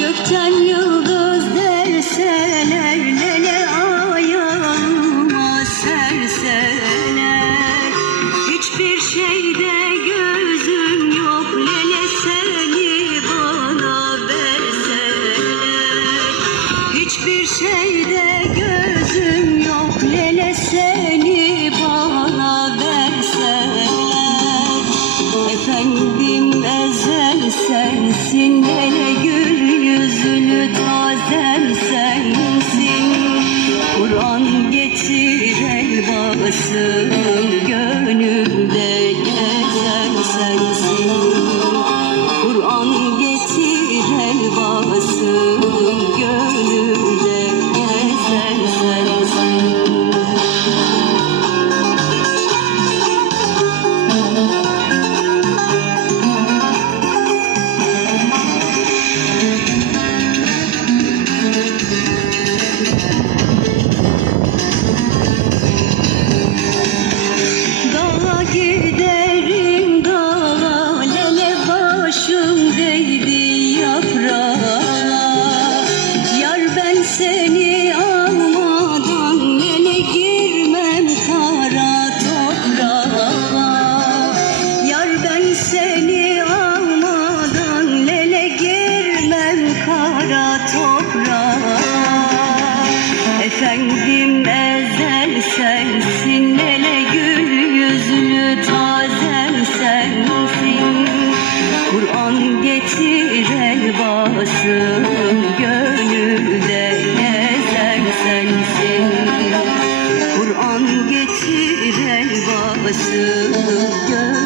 Gökten yıldız derseler Lele ayağıma Hiçbir şeyde gözüm yok Lele seni bana verseler. Hiçbir şeyde gözüm yok Lele Efendim ezel sensin Hele gül yüzlü tazem sensin. Kur'an getir elbasın Gönlümde Efendim ezel sensin Hele gül yüzlü tazel sensin. Kur'an getir elbasın Gönülde ezel sensin. Kur'an getir elbasın Gönülde